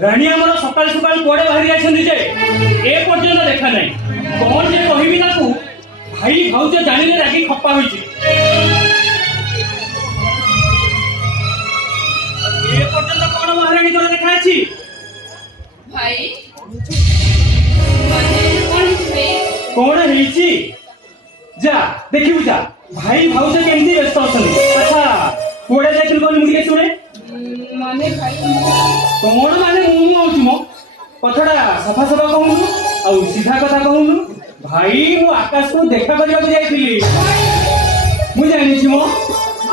राणी आमर सकाल सकाल कुआडे बाहरी आछन जे ए पर्यंत देखा नहीं कौन जे कहिबी ताकू भाई भाउज जानिले रागी खप्पा होइची ए पर्यंत कोन महारानी तोरे देखा अछि भाई माने कोन हेइची जा देखिबु जा भाई भाउज केमती व्यस्त अछन अच्छा कुआडे जाइथिल कोन मुके सुने माने भाई कौन माने मु आउची मो कथड़ा सफा सफा कहूनु आ सीधा कथा कहूनु भाई मु आकाश को देखा करबा को जाइथिली मु जानि छि मो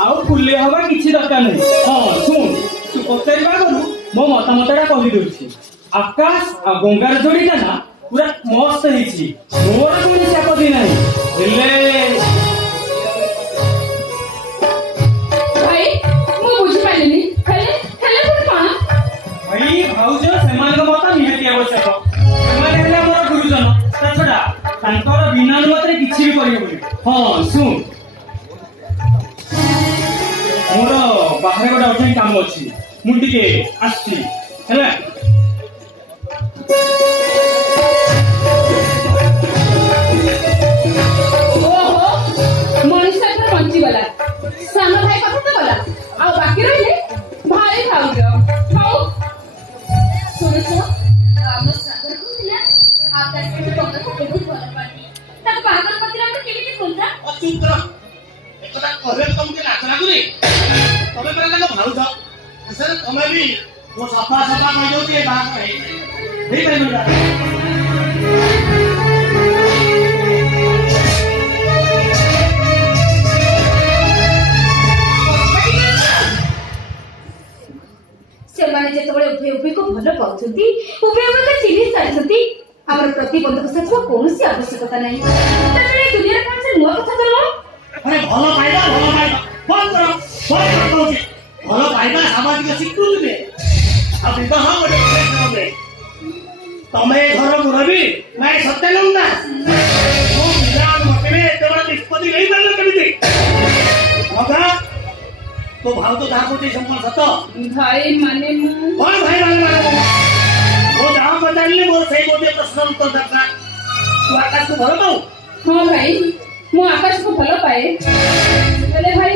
आउ फुले हवा किछि दरकार नै हां सुन तू पचारबा करू मो मतामतडा कहि दउछि आकाश आ गंगार जोड़ीटा ना पूरा मस्त हेछि मोर कोनी चापदी नै हेले भाई मु बुझि पाइलिनी खेले कोन भाई भाउज सेमान मत निहाती आवश्यक सेमान हेला मोर गुरुजन ताछडा तांकर बिना अनुमति किछि भी करियो हां सुन मोर बाहर गोटे अर्जेंट काम अछि मु टिके आछि हैला ओहो मनीषा तो बंची गला सानो भाई कथा तो गला आ बाकी रहिले भाई भाउज हाउ सुनो हम सागर कोथिला आकाश के टोका को बहुत भल पाटी तक बागर पतिरा को केमिति कोनता अचुत्र एकदा कहले तुम के नाच लागु रे तमे परे लगा भाउज असर तमे भी वो सफा सफा कह दो जे बात नहीं नहीं सेमाने जेतबळे उभे उभे को भल पाउछंती उभे उभे चिन्हि सारिछंती हमर प्रतिबंधक सचवा कोनसी आवश्यकता नाही तबे दुनिया कासे नुवा कथा करलो अरे भल पाइबा बंद करो भल पाइबा सामाजिक स्वीकृति दे आ विवाह गोटे क्षेत्र दे तमे घर मुरबी मैं सत्यानंद दास मो विराट मते एते बड़ निष्पत्ति नहीं पालो केमिति मगा तो भाव तो कहा कोटी संपन्न सत भाई माने कौन भाई माने वो जहां बताइले वो सही बोले प्रश्न उत्तर दरकार तू आकाश को भलो पाऊ हां भाई मु आकाश को भलो पाए बोले भाई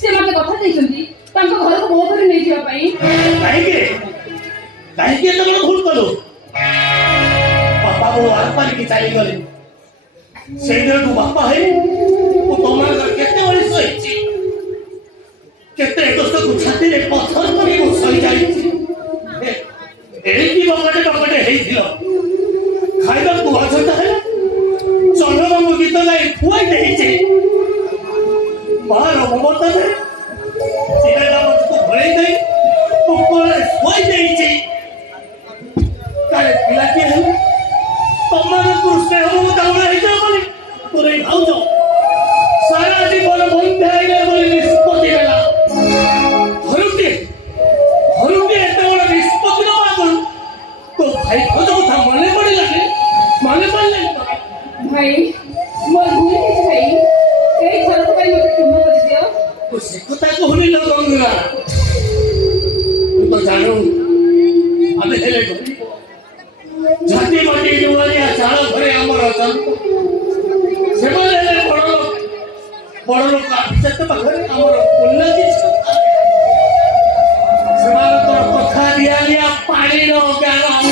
से मते कथा देछंती तांको घर को बहुत करे नै जिया पाई काहे के तो बड़ भूल कलो पापा वो आर पार की चाली गले से दिन तू बापा है वो तोमार घर केते बड़ी सोईची केते दोस्त को छाती रे पत्थर पड़ी वो सही जाईची एही बकटे हेइथिलो खाइबा को आछता है चंद्रमा मो गीत गाई खुआई देइचे बाहर ममता में सीधा मुझको भले दे ऊपर खुआई देइचे काले पिलाती है तमाम पुरुष से हम दावड़ा है जा बोले तोरे भाउज सारा जीवन बंद है बोले निष्पत्ति देला धरुते एते बड़ निष्पत्ति न मागल तो भाई खोज कथा मने पड़िला ने मने पड़ले भाई मोर भूल है भाई एई घर को भाई मते तुम कर दियो तो से कथा को होनी न गंगा तू तो जानो अबे हेले झाटी माटी जुवालिया चाळ घरे हमर अछन सेबले बड़ लोक अभिषेक पाखरे हमर उन्नति सेमानकर कथा दिया लिया पानी न ज्ञान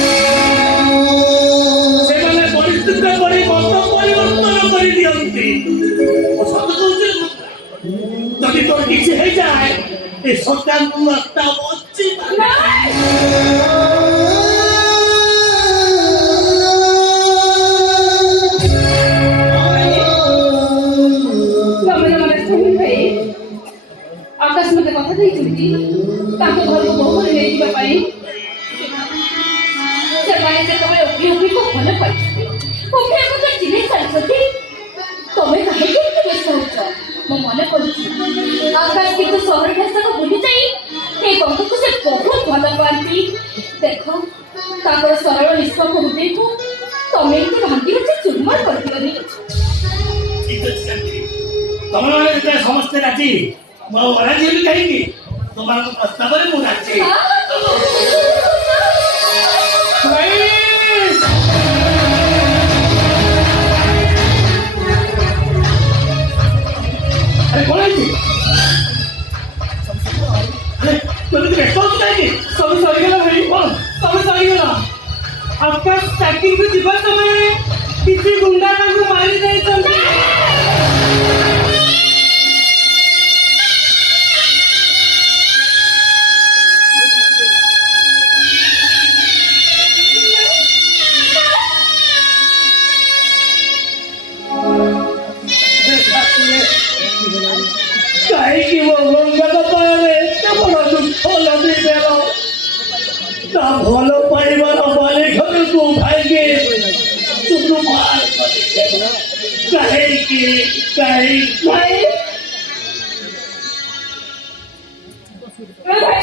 सेमाने परिस्थिति पड़ी मत परिवर्तन कर दियंती ओ सत कहउछि जदि तोर किछि हे जाए ए सत्यान मुक्ता बच्ची आकाश मते कथा देइछंती ताको घर को बहुत ले जिबा पाई से माने जेतबे उभी को भले पाई उभी को तो चिन्हि सारिछंती तमे काहे के व्यस्त होछ मो मने पड़छि आकाश के तो शहर भाषा को भूली जाई ए गंगा को से बहुत भल पाती देखो ताकर सरल निष्पाप हृदय को तमे के भांगी से चुरमार कर दियो ठीक अछि तमरा माने समस्त राजी मो राजी भी कहेंगे तुम्हारा प्रस्ताव है मुझे କାହିଁକି ମୋ ଗଙ୍ଗା କପାଳରେ ଏତେ ବଡ଼ ଦୁଃଖ ଲଦି ଦେଲ? ତା ଭଲ ପାଇବାର ବାଲିଘରକୁ ଭାଙ୍ଗି ଚୁରୁମାର କରିଦେଲ। କାହିଁକି କାହିଁକି? ଭାଇ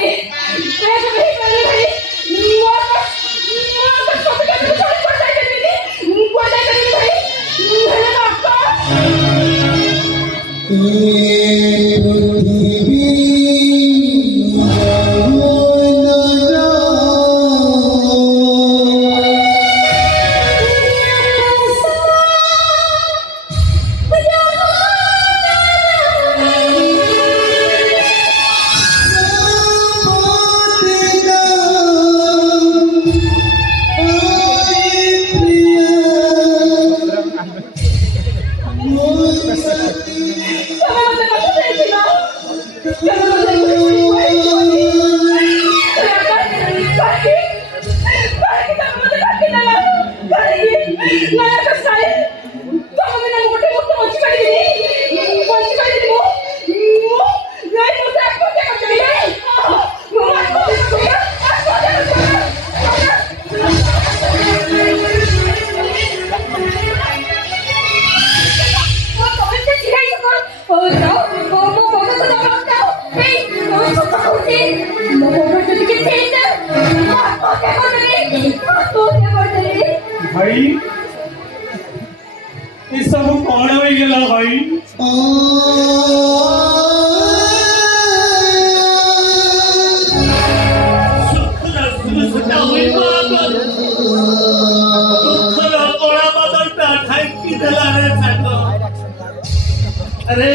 ଭାଇ भाई ये सब कौन हो गया भाई? ସୁଖର ସୁରୁସୁଟା ହୋଇ ପାଗଲ ଦୁଃଖର କଳା ବାଦଲଟା ଢାଙ୍କି ଦେଲା ରେ ସାଙ୍ଗ। ଆରେ